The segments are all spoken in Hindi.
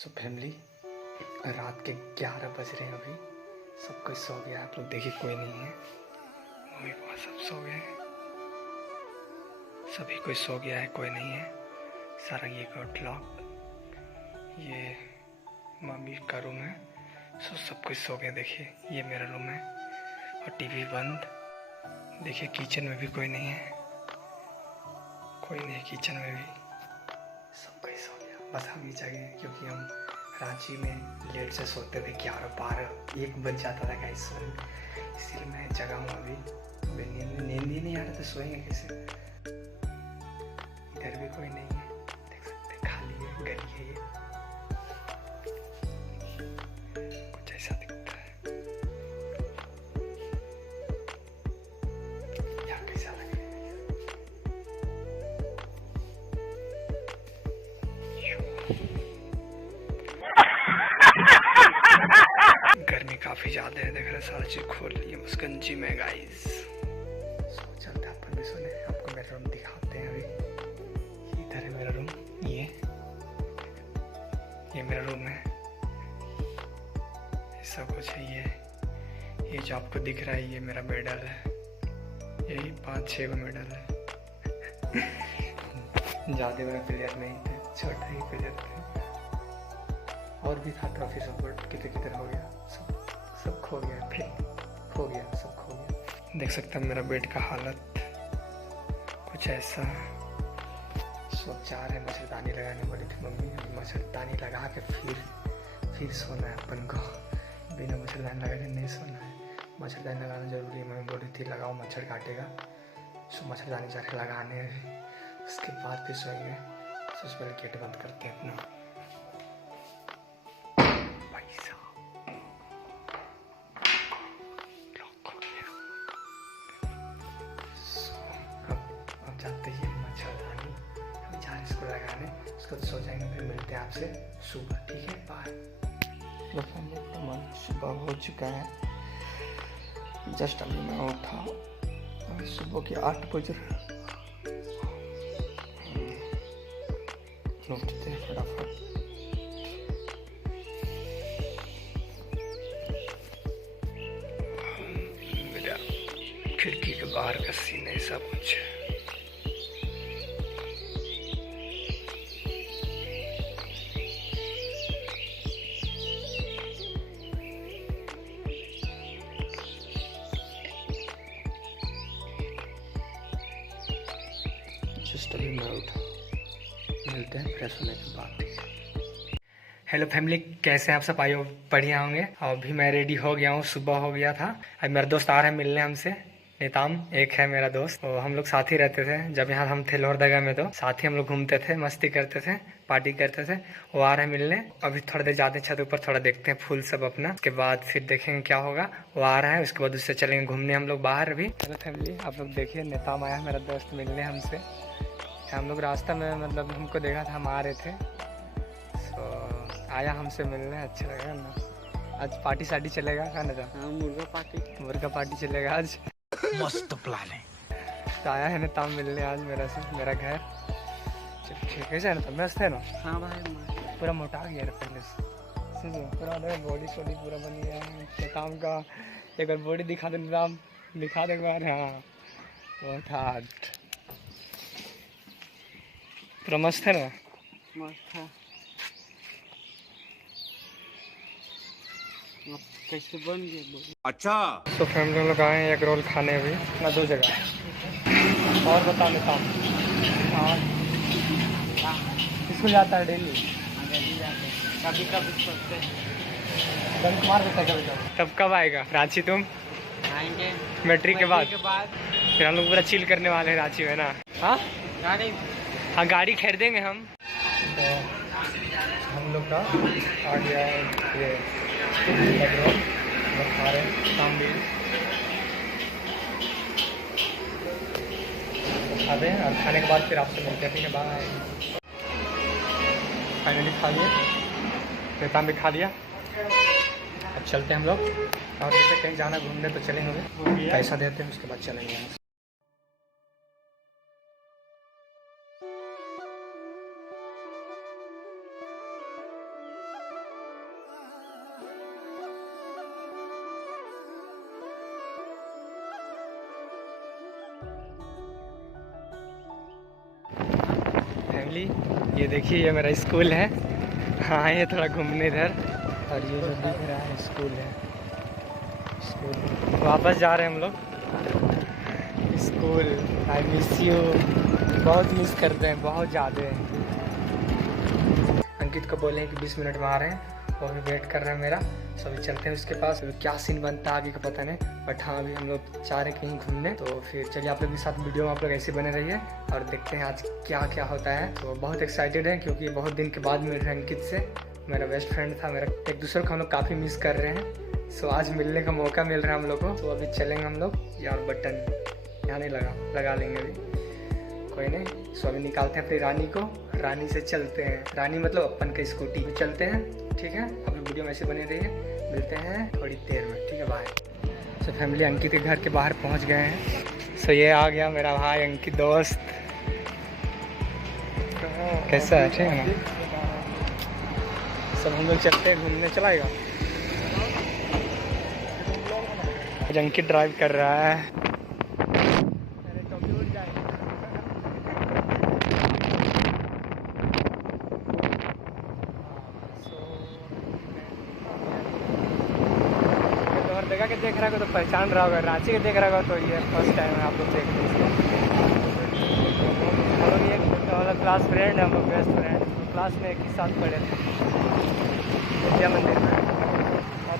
सो फैमिली, रात के 11 बज रहे हैं अभी। सब कोई सो गया। आप लोग देखिए कोई नहीं है। मम्मी पापा सब सो गए हैं। सभी कोई सो गया है, कोई नहीं है। सारा ये कोट लॉक, ये मम्मी का रूम है। सो सब कोई सो गए। देखिए ये मेरा रूम है और टीवी बंद। देखिए किचन में भी कोई नहीं है, कोई नहीं है किचन में भी। सब कोई सो गया, बस हम ही जागे क्योंकि हम रांची में लेट से सोते थे। 11, 12, 1 बज जाता था गाइस। इसलिए मैं जगा हूँ अभी। नींद ही नहीं आ रहा था, सोएंगे कैसे। इधर भी कोई नहीं है, देख सकते खाली है, गली है। ये कुछ ऐसा दिखता है। यहाँ कैसा लग रहा है। गर्मी काफी ज्यादा है, देख रहे सारा चीज खोल ली है बस गंजी में गाइस। चलते हैं अपन भी सोने। आपको मेरा रूम दिखाते हैं अभी। इधर है मेरा रूम, ये मेरा रूम है। ऐसा कुछ है। ये जो आपको दिख रहा है ये मेरा बेडल है। यही 5-6 गो मेडल है। ज़्यादा बड़ा प्लेयर नहीं थे, छोटा ही प्लेयर थे। और भी था ट्रॉफी सपोर्ट, किधर हो गया। सब खो गया, फिर खो गया, सब खो गया। देख सकते हैं मेरा बेड का हालत कुछ ऐसा। सब चाह रहे मच्छरदानी लगाने बोली थी मम्मी। मच्छरदानी लगा के फिर सोना है अपन को। बिना मच्छरदानी लगाए नहीं सोना है। मच्छरदानी लगाना जरूरी है। मम्मी बोली थी लगाओ, मच्छर काटेगा। सो मच्छरदानी जाके लगाने, उसके बाद फिर सोएंगे। सबसे पहले गेट बंद करते हैं अपना। जाते ही मच्छरदानी हम जा रहे इसको लगाने। उसको तो सो जाएंगे, फिर मिलते हैं आपसे सुबह, ठीक है। बाय। सुबह हो चुका है, जस्ट अभी मैं उठा। सुबह के 8 बज रहे। उठते हैं फटाफट। मेरा खिड़की के बाहर का सीन ऐसा कुछ है। जस्ट अभी मैं उठा। मिलते हैं फ्रेश होने के बाद। हेलो फैमिली, कैसे हैं आप सब? आयो बढ़िया होंगे। अभी मैं रेडी हो गया हूँ, सुबह हो गया था। अब मेरा दोस्त आ रहा है मिलने हमसे। नेताम एक है मेरा दोस्त, तो हम लोग साथ ही रहते थे जब यहाँ हम थे लोहरदगा में। तो साथ ही हम लोग घूमते थे, मस्ती करते थे, पार्टी करते थे। वो आ रहे हैं मिलने। अभी थोड़ा देर जाते छत ऊपर, थोड़ा देखते हैं फूल सब अपना। उसके बाद फिर देखेंगे क्या होगा। वो आ रहा है, उसके बाद उससे चलेंगे घूमने हम लोग बाहर भी। हेलो फैमिली, आप लोग देखिए नेताम आया मेरा दोस्त मिलने हमसे। हम लोग रास्ता में मतलब हमको देखा था, हम आ रहे थे, तो आया हमसे मिलने। अच्छा लगा ना। आज पार्टी शार्टी चलेगा क्या ना? हाँ, मुर्गा पार्टी चलेगा आज। मस्त प्लान है। तो आया है ना ताम मिलने आज मेरा घर। चल ठीक है ना, मस्त है ना? हाँ भाई, पूरा मोटा गया है पहले से। पूरा बॉडी शॉडी पूरा बन गया है नेताम का। एक बार बॉडी दिखा दे नेताम, दिखा दे एक बार। हाँ बहुत हार्ड, पूरा मस्त है ना? मस्त है। कैसे बन गया? अच्छा तो फैमिली लोग आए हैं 1 रोल खाने अभी ना, 2 जगह। और बता लेता हूँ। हाँ स्कूल जाता है डेली? कभी कभी सोचते बंक मार देता है कभी कभी। तब कब आएगा रांची तुम? आएंगे मैट्रिक के बाद। फिर फिर हम लोग पूरा चिल करने वाले हैं रांची में ना। हाँ गाड़ी हाँ, गाड़ी खरीदेंगे हम। तो हम लोग का आ गया है ये खा रहे हैं शामिल खा रहे हैं। और खाने के बाद फिर आपसे मिलते हैं, ठीक है? बाय। फाइनली खा लिए, नेताम भी खा लिया। अब चलते हैं हम लोग। और जैसे कहीं जाना घूमने तो चलेंगे, पैसा देते हैं उसके बाद चलेंगे। फैमिली, ये देखिए ये मेरा स्कूल है। हाँ ये थोड़ा घूमने इधर, और ये जो दिख रहा है स्कूल है। स्कूल वापस जा रहे हैं हम लोग स्कूल। आई मिस यू, बहुत मिस करते हैं, बहुत ज़्यादा। अंकित को बोले कि 20 मिनट में आ रहे हैं, वो भी वेट कर रहे हैं मेरा। सो अभी चलते हैं उसके पास। क्या सीन बनता है आगे का पता नहीं, बट हाँ अभी हम लोग चाह रहे हैं कहीं घूमने। तो फिर चलिए आप लोग के साथ वीडियो में आप लोग ऐसे बने रहिए और देखते हैं आज क्या क्या होता है। तो बहुत एक्साइटेड है क्योंकि बहुत दिन के बाद मिल रहे हैं अंकित से। मेरा बेस्ट फ्रेंड था मेरा, एक दूसरे को हम लोग काफ़ी मिस कर रहे हैं। सो आज मिलने का मौका मिल रहा है हम लोग को। तो अभी चलेंगे हम लोग। यार बटन यहाँ नहीं लगा लेंगे अभी, कोई नहीं। सो अभी निकालते हैं अपनी रानी को, रानी से चलते हैं। रानी मतलब अपन का स्कूटी पे चलते हैं, ठीक है। अभी वीडियो में ऐसे बने रहिए, मिलते हैं थोड़ी देर में, ठीक है। बाय। सो फैमिली अंकित के घर के बाहर पहुंच गए हैं। सो ये आ गया मेरा भाई अंकित दोस्त। कैसा है, ठीक है ना। सब हम लोग चलते हैं घूमने, चलाएगा। अंकित ड्राइव कर रहा है। जगह के देख रहा हो तो पहचान रहा होगा, रांची के देख रहा होगा तो ये फर्स्ट टाइम है आप लोग देख रहे हैं। हम लोग एक वाला क्लास फ्रेंड है, हम लोग बेस्ट फ्रेंड, क्लास में एक ही साथ पढ़े थे विद्या मंदिर में।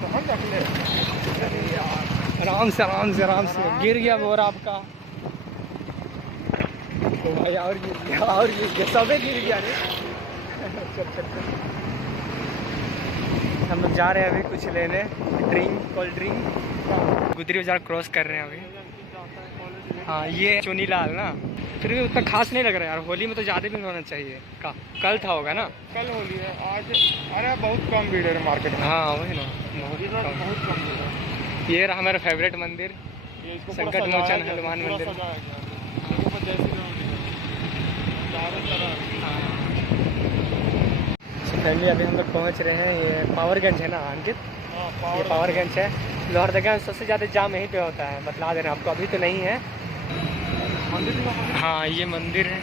तो हम रख ले आराम से गिर गया बोरा आपका। तो भाई और गिर गया सबे गिर गया रे। चल हम लोग जा रहे हैं अभी कुछ लेने, कोल्ड ड्रिंक। गुदरी बाजार क्रॉस कर रहे हैं अभी। हाँ ये चुनीलाल ना, फिर भी उतना खास नहीं लग रहा है यार। होली में तो ज़्यादा भी होना चाहिए। कल था होगा ना, कल होली है, आज अरे बहुत कम भीड़ है मार्केट में। हाँ वही ना, बहुत कम भीड़ है। ये रहा हमारा फेवरेट मंदिर, संकट मोचन हनुमान मंदिर। फैमिली अभी हम लोग पहुँच रहे हैं, ये पावरगंज है ना अंकित, ये पावरगंज है। लोहरदगा में सबसे ज़्यादा जाम यहीं पे होता है, बतला दे रहे हैं आपको। अभी तो नहीं है मंदिर। हाँ ये मंदिर है।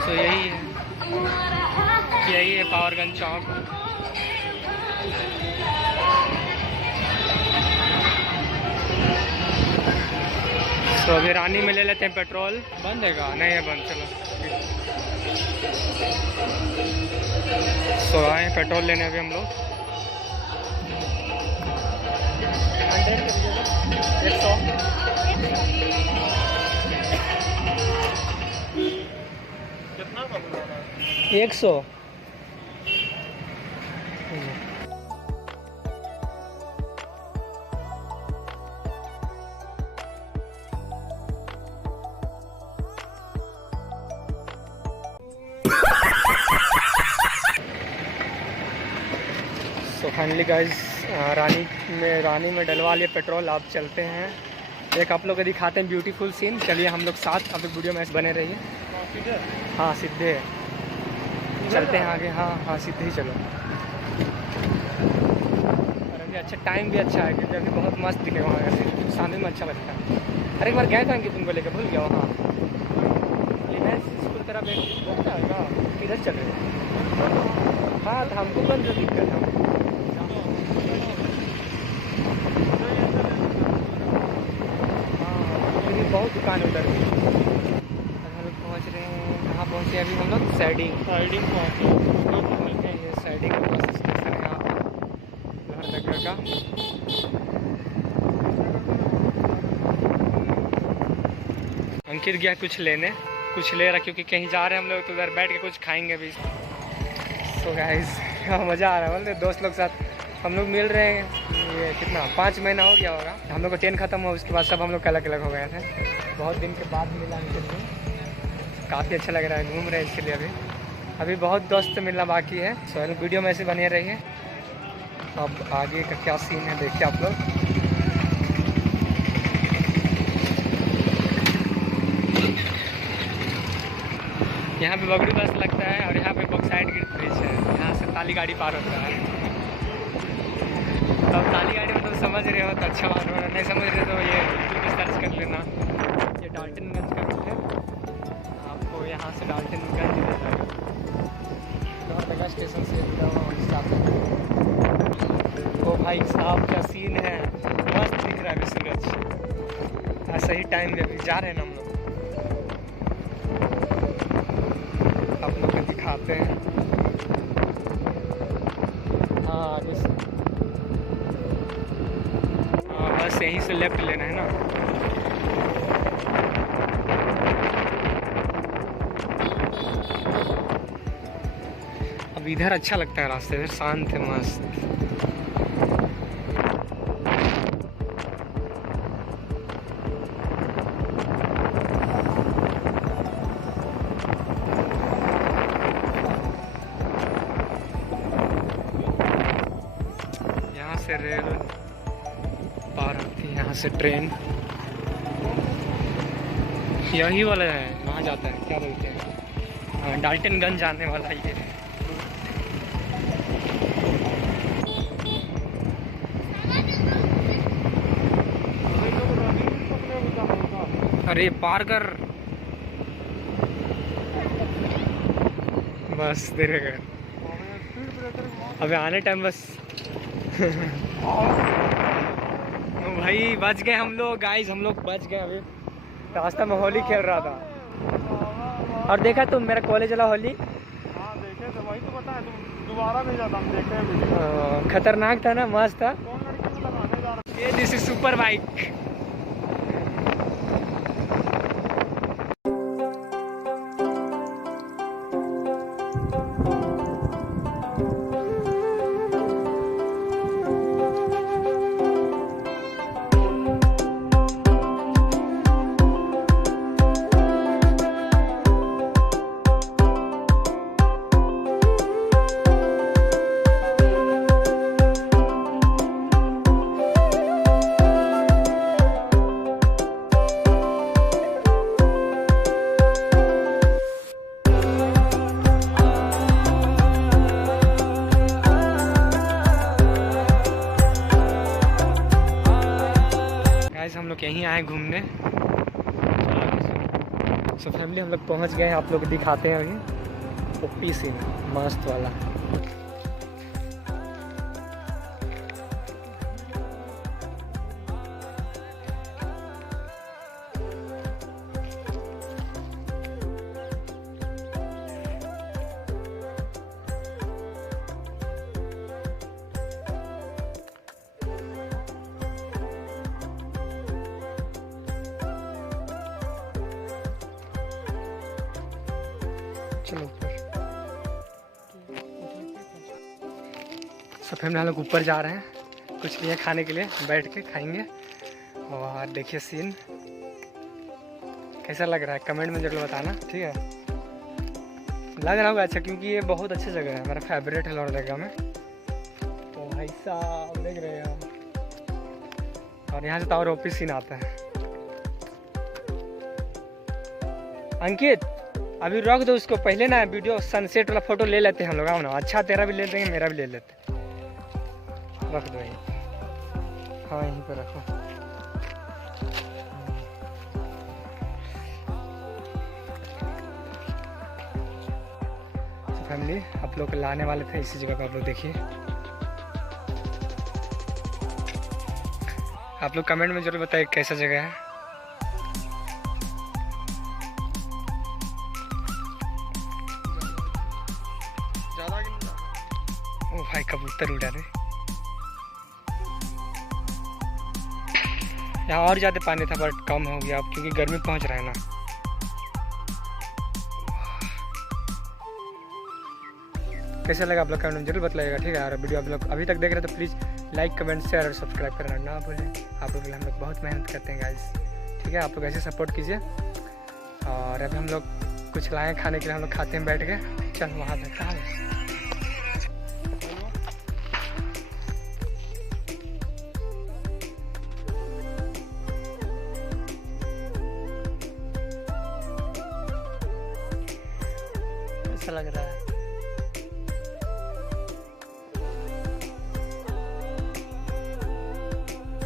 तो यही है पावरगंज चौक। तो अभी रानी में ले लेते हैं पेट्रोल। बंद है का? नहीं है बंद, चलो। तो आए पेट्रोल लेने अभी हम लोग। 100। तो फाइनली गाइस रानी में डलवा लिए पेट्रोल। आप चलते हैं, एक आप लोग को दिखाते हैं ब्यूटीफुल सीन। चलिए हम लोग साथ अब वीडियो में बने रहिए। हाँ सीधे चलते हैं आगे। हाँ सीधे ही चलो। और अभी अच्छा टाइम भी अच्छा है क्योंकि अभी बहुत मस्त दिखे वहाँ का सीन, सामने में अच्छा लगता है। अरे एक बार गए था कि तुमको लेकर, भूल गया वहाँ। मैं स्कूल तरफ एक जाएगा, किधर चल रहे? हाँ तो हमको कौन सा दिक्कत है। बहुत दुकान उधर भी। हम लोग पहुँच रहे हैं, कहाँ पहुँचे अभी हम लोग? साइडिंग पहुँचे। ये साइडिंग बस स्टेशन है यहाँ पे लोहरदगा का। अंकित गया कुछ ले रहा क्योंकि कहीं जा रहे हैं हम लोग, तो उधर बैठ के कुछ खाएंगे भी। तो गाइस मज़ा आ रहा है, बोलते दोस्त लोग साथ हम लोग मिल रहे हैं। ये कितना 5 महीना हो गया होगा हम लोग को, 10 ख़त्म हुआ उसके बाद सब हम लोग अलग हो गए थे। बहुत दिन के बाद मिला इनके, काफ़ी अच्छा लग रहा है, घूम रहे हैं इसके लिए। अभी बहुत दोस्त मिलना बाकी है। सो वीडियो में ऐसे बने रहिए। अब आगे का क्या सीन है देखिए आप लोग। यहाँ पे बगड़ी बस लगता है और यहाँ पे बॉक्साइड ब्रिज है, यहाँ से ताली गाड़ी पार होता है। तो ताली गाड़ी मतलब समझ रहे हो तो अच्छा बात हो, नहीं समझ रहे तो ये यूट्यूब पे सर्च कर लेना। जा रहे हैं ना हम लोग, आप लोग को दिखाते हैं। हाँ आगे से, हाँ बस यहीं से लेफ्ट लेना है ना। अब इधर अच्छा लगता है रास्ते, इधर शांत है, मस्त। यहाँ से रेल पार होती है, यहाँ से ट्रेन, यही वाला है, वहाँ जाता है, क्या बोलते हैं, हाँ, डाल्टनगंज जाने वाला ये है। अरे पार कर, बस तेरे घर अबे आने टाइम बस। भाई बच गए हम लोग, गाइस हम लोग बच गए। अभी रास्ता में होली खेल रहा था और देखा तुम मेरा कॉलेज वाला होली। हाँ देखे तो, वही तो पता है, तुम दोबारा नहीं जाता, हम देखते हैं। खतरनाक था ना, मस्त था। कौन लड़की को लगाने जा रहा ये दिस इज सुपर बाइक। हम लोग यहीं आए घूमने। सो फैमिली हम लोग पहुंच गए हैं, आप लोग दिखाते हैं अभी ओपी सीन मस्त वाला। चलो ऊपर। सब फैमिली हम लोग ऊपर जा रहे हैं, कुछ लिए खाने के लिए, बैठ के खाएंगे। और देखिए सीन कैसा लग रहा है कमेंट में जरूर बताना, ठीक है। लग रहा होगा अच्छा, क्योंकि ये बहुत अच्छी जगह है, मेरा फेवरेट है लोहरदगा में। तो भाई साहब देख रहे हैं हम, और यहाँ से तो और ओपी सीन आता है। अंकित अभी रख दो उसको, पहले ना वीडियो सनसेट वाला फोटो ले लेते हैं हम लोग, आओ ना। अच्छा तेरा भी ले लेंगे, मेरा भी ले लेते, रख दो यहीं। हाँ यहीं पे रखो। तो फैमिली आप लोग लाने वाले थे इसी जगह पर, आप लोग देखिए। आप लोग कमेंट में जरूर बताइए कैसा जगह है। ओ भाई कबूतर उड़ा रहे। यहाँ और ज़्यादा पानी था बट कम हो गया अब, क्योंकि गर्मी पहुँच रहा है ना। कैसा लगा आप लोग कमेंट में जरूर बताइएगा, ठीक है। और वीडियो आप लोग अभी तक देख रहे हैं तो प्लीज़ लाइक कमेंट शेयर और सब्सक्राइब करना ना भूलें। आप लोग हम लोग बहुत मेहनत करते हैं गाइस, ठीक है। आप लोग ऐसे सपोर्ट कीजिए। और अभी हम लोग कुछ लाए खाने के लिए, हम लोग खाते हैं बैठ के। चल वहाँ पे कहाँ है? कैसा लग रहा है?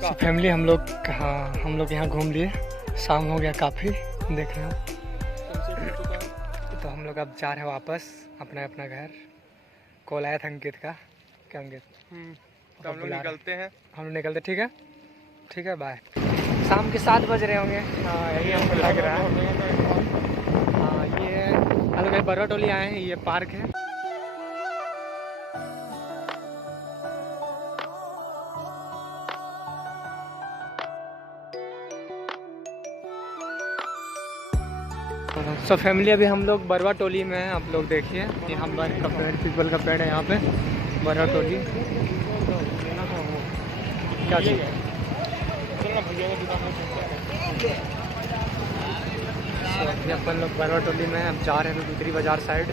तो फैमिली हम लोग यहाँ घूम लिए, शाम हो गया काफ़ी, देख रहे हो। तो हम लोग अब जा रहे हैं वापस अपना घर। कॉल आया था अंकित का, क्या अंकित? तो हम लोग निकलते हैं। हम लोग निकलते, ठीक है बाय। शाम के 7 बज रहे होंगे। हाँ यही हमको लग रहा है। हाँ ये हम लोग बरवा टोली आए हैं, ये पार्क है। सो फैमिली अभी हम लोग बरवा टोली में हैं। आप लोग देखिए यहाँ बर्फ का पेड़, पीपल का पेड़ है यहाँ पे बरवा टोली। क्या चाहिए? अभी अपन लोग बरवा टोली में अब जा रहे हैं दूसरी बाजार साइड।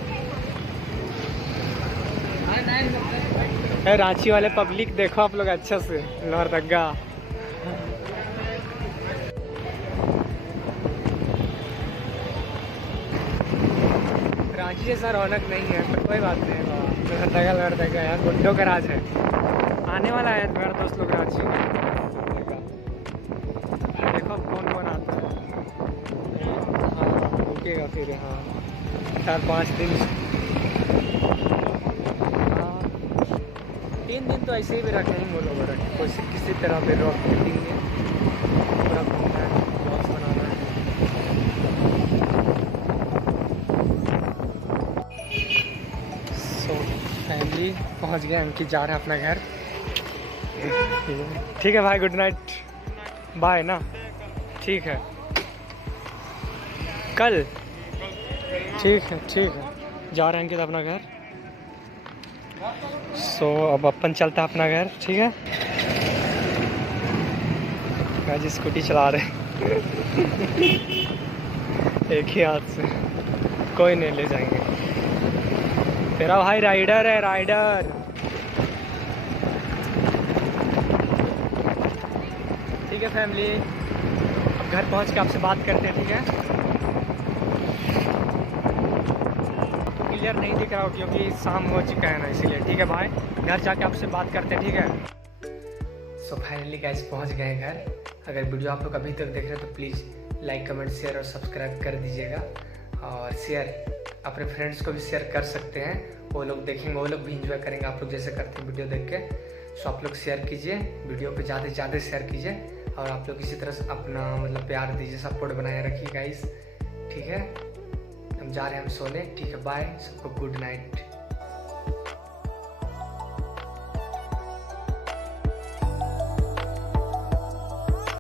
रांची वाले पब्लिक देखो आप लोग अच्छे से, लोहरदगा। रांची जैसा रौनक नहीं है पर कोई बात नहीं। लोहरदगा यार गुंडों का राज है। आने वाला है मेरा दोस्त लोग रांची। देखो कौन कौन आता है। हाँ रुकेगा फिर। हाँ 4-5 दिन। हाँ 3 दिन तो ऐसे ही भी रखेंगे वो लोग रखें, कोई किसी तरह पे रोक देंगे। पूरा घूमना है, ब्लॉग्स बनाना है। सो फैमिली पहुंच गए, उनकी जा रहे हैं अपना घर। ठीक है भाई, गुड नाइट, बाय ना। ठीक है कल, ठीक है जा रहे हैं अंकित अपना घर। सो अब अपन चलता है अपना घर। ठीक है आज स्कूटी चला रहे एक ही हाथ से, कोई नहीं ले जाएंगे। तेरा भाई राइडर है, राइडर। ठीक है फैमिली, अब घर पहुंच के आपसे बात करते हैं। ठीक है तो क्लियर नहीं दिख रहा हो क्योंकि शाम हो चुका है ना, इसीलिए। ठीक है भाई, घर जाके आपसे बात करते हैं। ठीक है सो फाइनली गाइस पहुंच गए घर। अगर वीडियो आप लोग अभी तक देख रहे हैं तो प्लीज़ लाइक, कमेंट, शेयर और सब्सक्राइब कर दीजिएगा। और शेयर अपने फ्रेंड्स को भी शेयर कर सकते हैं, वो लोग देखेंगे, वो लोग भी इंजॉय करेंगे आप लोग जैसे करते हैं वीडियो देख के। सो आप लोग शेयर कीजिए, वीडियो को ज़्यादा से ज़्यादा शेयर कीजिए। और आप लोग इसी तरह से अपना मतलब प्यार दीजिए, सपोर्ट बनाए रखिए गाइस। ठीक है हम जा रहे हैं हम सोने। ठीक है बाय, सबको गुड नाइट।